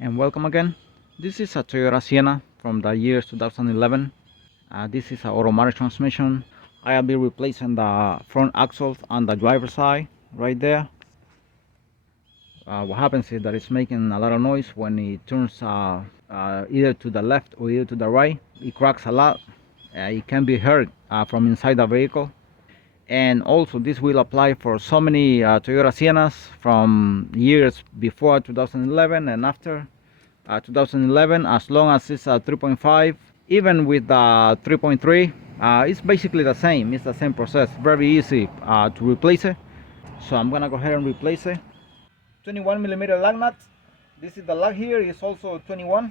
And welcome again. This is a Toyota Sienna from the year 2011. This is an automatic transmission. I'll be replacing the front axles on the driver's side right there. What happens is that it's making a lot of noise when it turns either to the left or either to the right. It cracks a lot. It can be heard from inside the vehicle. And also this will apply for so many Toyota Siennas from years before 2011 and after 2011, as long as it's a 3.5. Even with the 3.3, it's basically the same. It's the same process. Very easy to replace it. So I'm gonna go ahead and replace it. 21 millimeter lug nut. This is the lug here. It's also 21.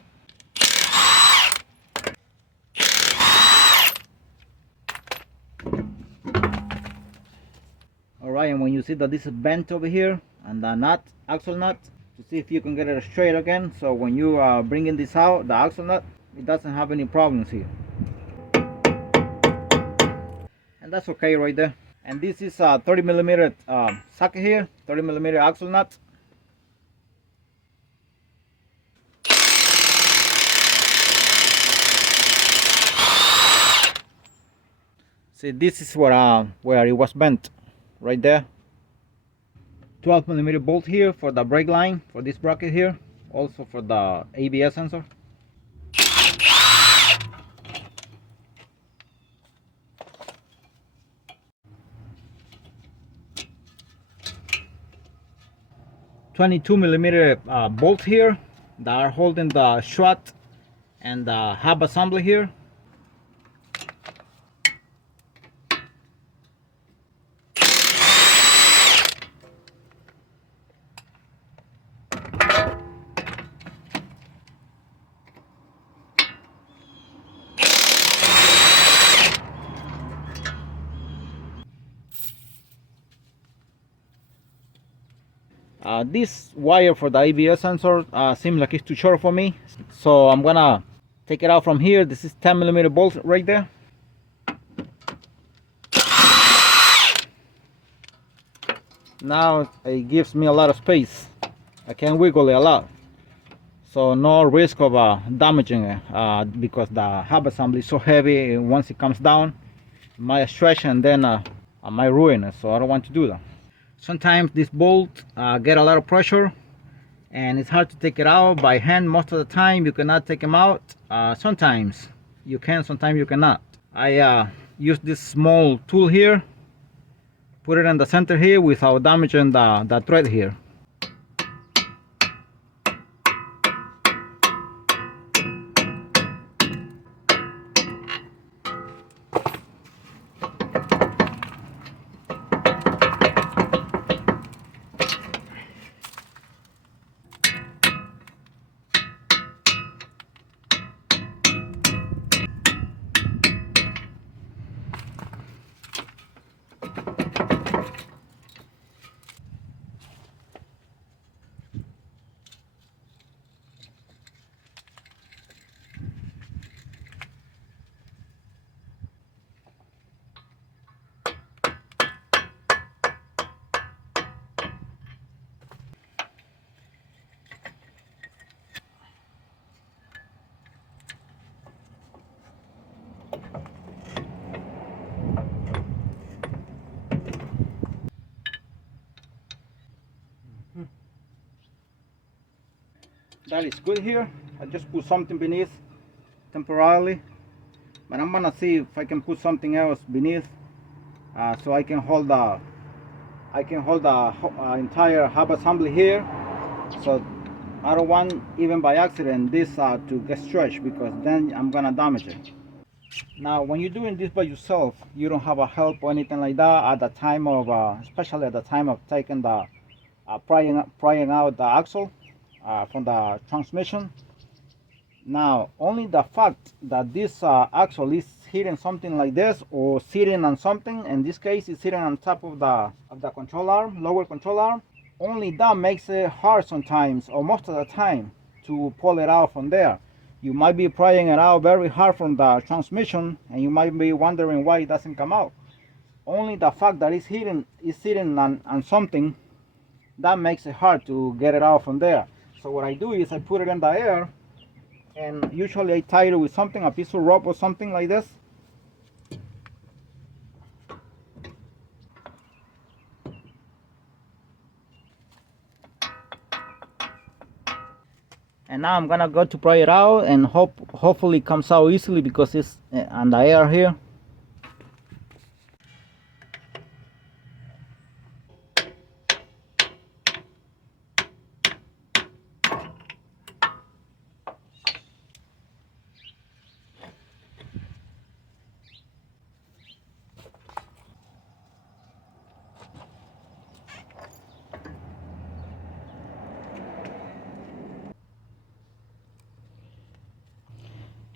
Alright, and when you see that this is bent over here, and the nut, axle nut, to see if you can get it straight again. So when you are bringing this out, the axle nut, it doesn't have any problems here. And that's okay right there. And this is a 30 millimeter socket here, 30 millimeter axle nut. See, this is where it was bent, right there. 12 millimeter bolt here for the brake line, for this bracket here, also for the ABS sensor. .22 millimeter bolts here that are holding the strut and the hub assembly here. This wire for the ABS sensor seems like it's too short for me, so I'm gonna take it out from here. This is 10 millimeter bolt right there. Now it gives me a lot of space. I can wiggle it a lot, so no risk of damaging it because the hub assembly is so heavy. Once it comes down, it might stretch and then I might ruin it, so I don't want to do that. Sometimes this bolt get a lot of pressure and it's hard to take it out by hand. Most of the time you cannot take them out. Sometimes you can, sometimes you cannot. I use this small tool here, put it in the center here without damaging the thread here. That is good here. I just put something beneath temporarily, but I'm gonna see if I can put something else beneath so I can hold the entire hub assembly here. So I don't want, even by accident, this to get stretched, because then I'm gonna damage it. Now when you're doing this by yourself, you don't have a help or anything like that at the time of especially at the time of taking the prying out the axle from the transmission. Now only the fact that this axle is hitting something like this or sitting on something, in this case it's sitting on top of the control arm, lower control arm, only that makes it hard sometimes, or most of the time, to pull it out from there. You might be prying it out very hard from the transmission and you might be wondering why it doesn't come out. Only the fact that it's sitting on something, that makes it hard to get it out from there. So what I do is I put it in the air, and usually I tie it with something, a piece of rope or something like this. And now I'm gonna go to pry it out, and hopefully it comes out easily because it's on the air here.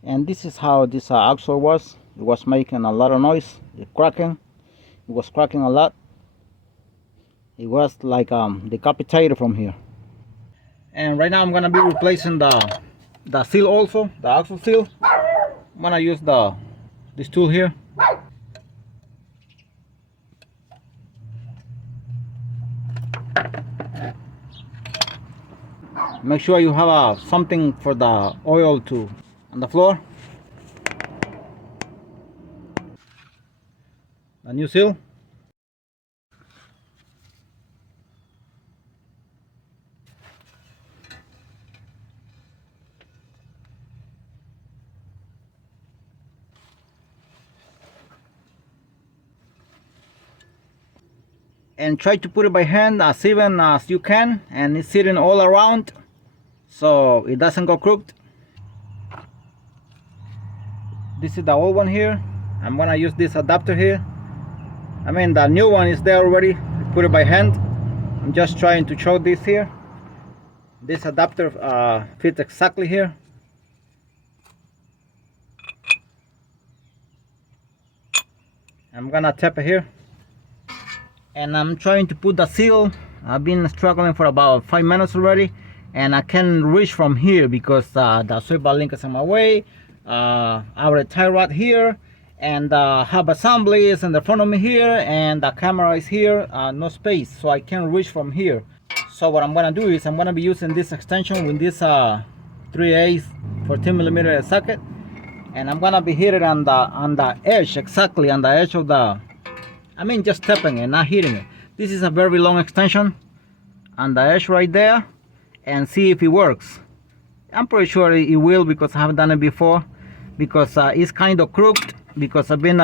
And this is how this axle was. It was making a lot of noise. It was cracking a lot. It was like decapitated from here. And right now I'm gonna be replacing the seal also, the axle seal. I'm gonna use this tool here. Make sure you have something for the oil to on the floor. A new seal. And try to put it by hand as even as you can, and it's sitting all around so it doesn't go crooked. This is the old one here. I'm gonna use this adapter here. I mean, the new one is there already. I put it by hand. I'm just trying to show this here. This adapter fits exactly here. I'm gonna tap it here, and I'm trying to put the seal. I've been struggling for about 5 minutes already, and I can't reach from here because the sweep bar link is in my way. Our tie rod here, and hub assembly is in the front of me here, and the camera is here. No space, so I can't reach from here. So what I'm gonna do is I'm gonna be using this extension with this 3/8 14mm socket, and I'm gonna be hitting on the edge, exactly on the edge of the, I mean, just tapping it, not hitting it. This is a very long extension on the edge right there, and see if it works. I'm pretty sure it will because I haven't done it before, because it's kind of crooked because I've been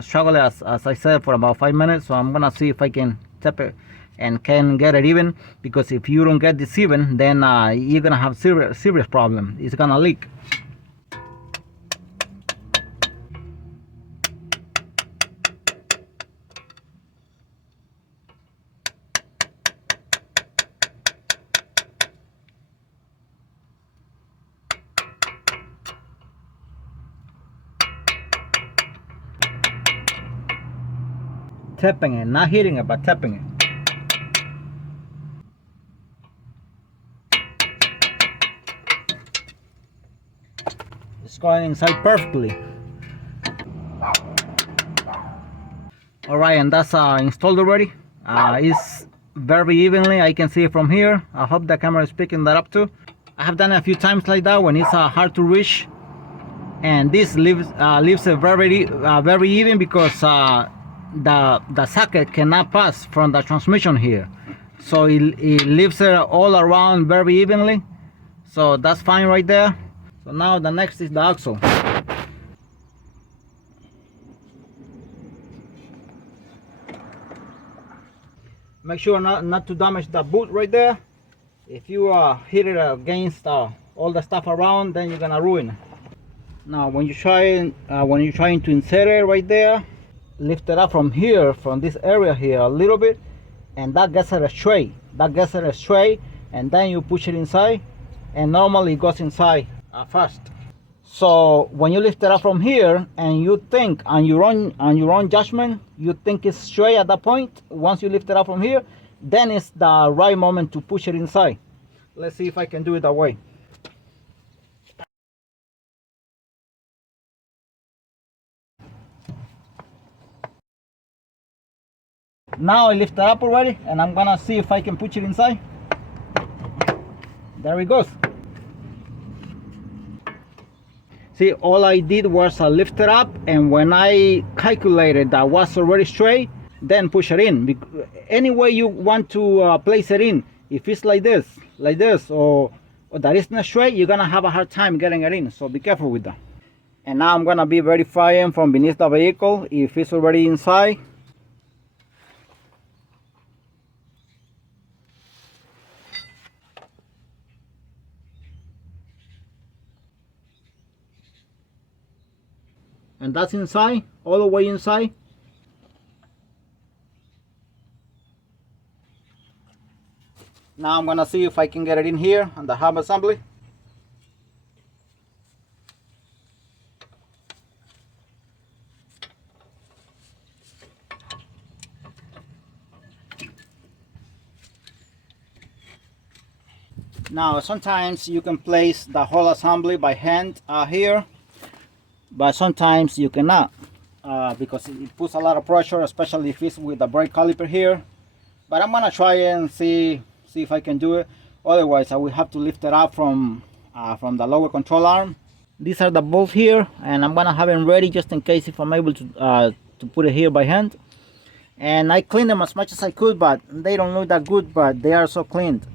struggling as I said for about 5 minutes. So I'm gonna see if I can tap it and can get it even, because if you don't get this even, then you're gonna have serious problem. It's gonna leak. Tapping it, not hitting it, but tapping it. It's going inside perfectly. Alright, and that's installed already. It's very evenly, I can see it from here. I hope the camera is picking that up too. I have done it a few times like that when it's hard to reach, and this leaves it very even because the socket cannot pass from the transmission here, so it leaves it all around very evenly. So that's fine right there. So now the next is the axle. Make sure not to damage the boot right there. If you hit it against all the stuff around, then you're gonna ruin it. Now when you're trying to insert it right there, lift it up from here, from this area here a little bit, and that gets it straight, and then you push it inside, and normally it goes inside fast. So when you lift it up from here and you think on your own judgment, you think it's straight at that point, once you lift it up from here, then it's the right moment to push it inside. Let's see if I can do it that way. Now I lift it up already, and I'm gonna see if I can push it inside. There it goes. See, all I did was lift it up, and when I calculated that was already straight, then push it in. Any way you want to place it in, if it's like this, or that is not straight, you're gonna have a hard time getting it in. So be careful with that. And now I'm gonna be verifying from beneath the vehicle if it's already inside. And that's inside, all the way inside. Now I'm gonna see if I can get it in here on the hub assembly. Now sometimes you can place the whole assembly by hand here, but sometimes you cannot because it puts a lot of pressure, especially if it's with the brake caliper here. But I'm gonna try and see if I can do it. Otherwise I will have to lift it up from the lower control arm. These are the bolts here, and I'm gonna have them ready just in case if I'm able to put it here by hand. And I cleaned them as much as I could, but they don't look that good, but they are so cleaned.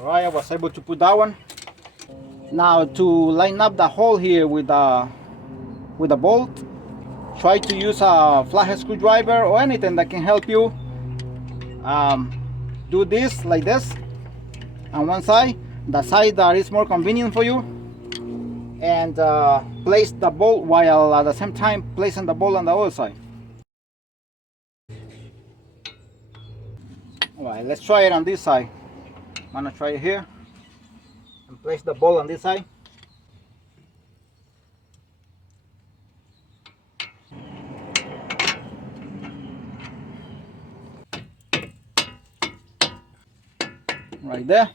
Alright, I was able to put that one. Now to line up the hole here with the bolt, try to use a flathead screwdriver or anything that can help you. Do this like this on one side, the side that is more convenient for you, and place the bolt while at the same time placing the bolt on the other side. Alright, let's try it on this side. I'm gonna try it here and place the bolt on this side. Right there.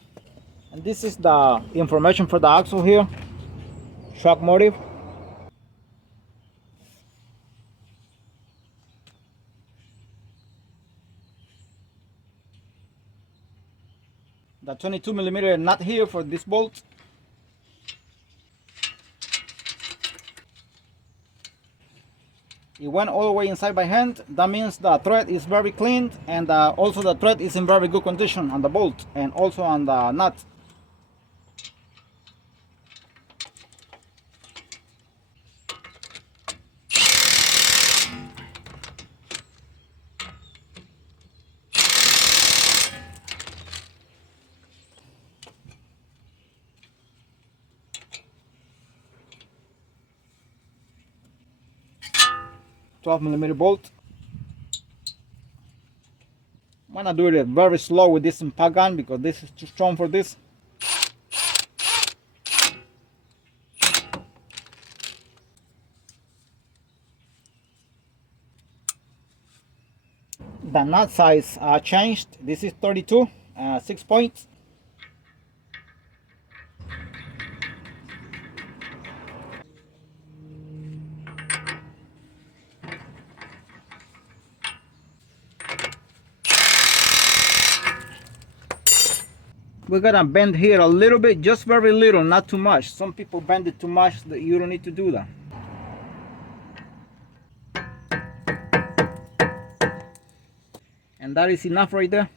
And this is the information for the axle here. Shock motive. The 22mm nut here for this bolt. It went all the way inside by hand. That means the thread is very clean, and also the thread is in very good condition on the bolt and also on the nut. $12mm bolt. I'm gonna do it very slow with this impact gun because this is too strong for this. The nut size changed. This is 32, 6 points. We're gonna bend here a little bit, just very little, not too much. Some people bend it too much, that you don't need to do that. And that is enough right there.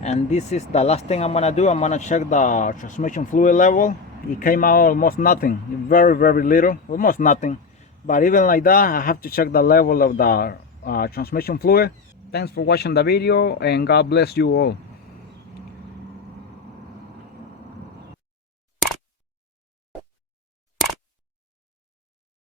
And this is the last thing I'm gonna do. I'm gonna check the transmission fluid level. It came out almost nothing, very little, almost nothing. But even like that, I have to check the level of the transmission fluid. Thanks for watching the video, and God bless you all.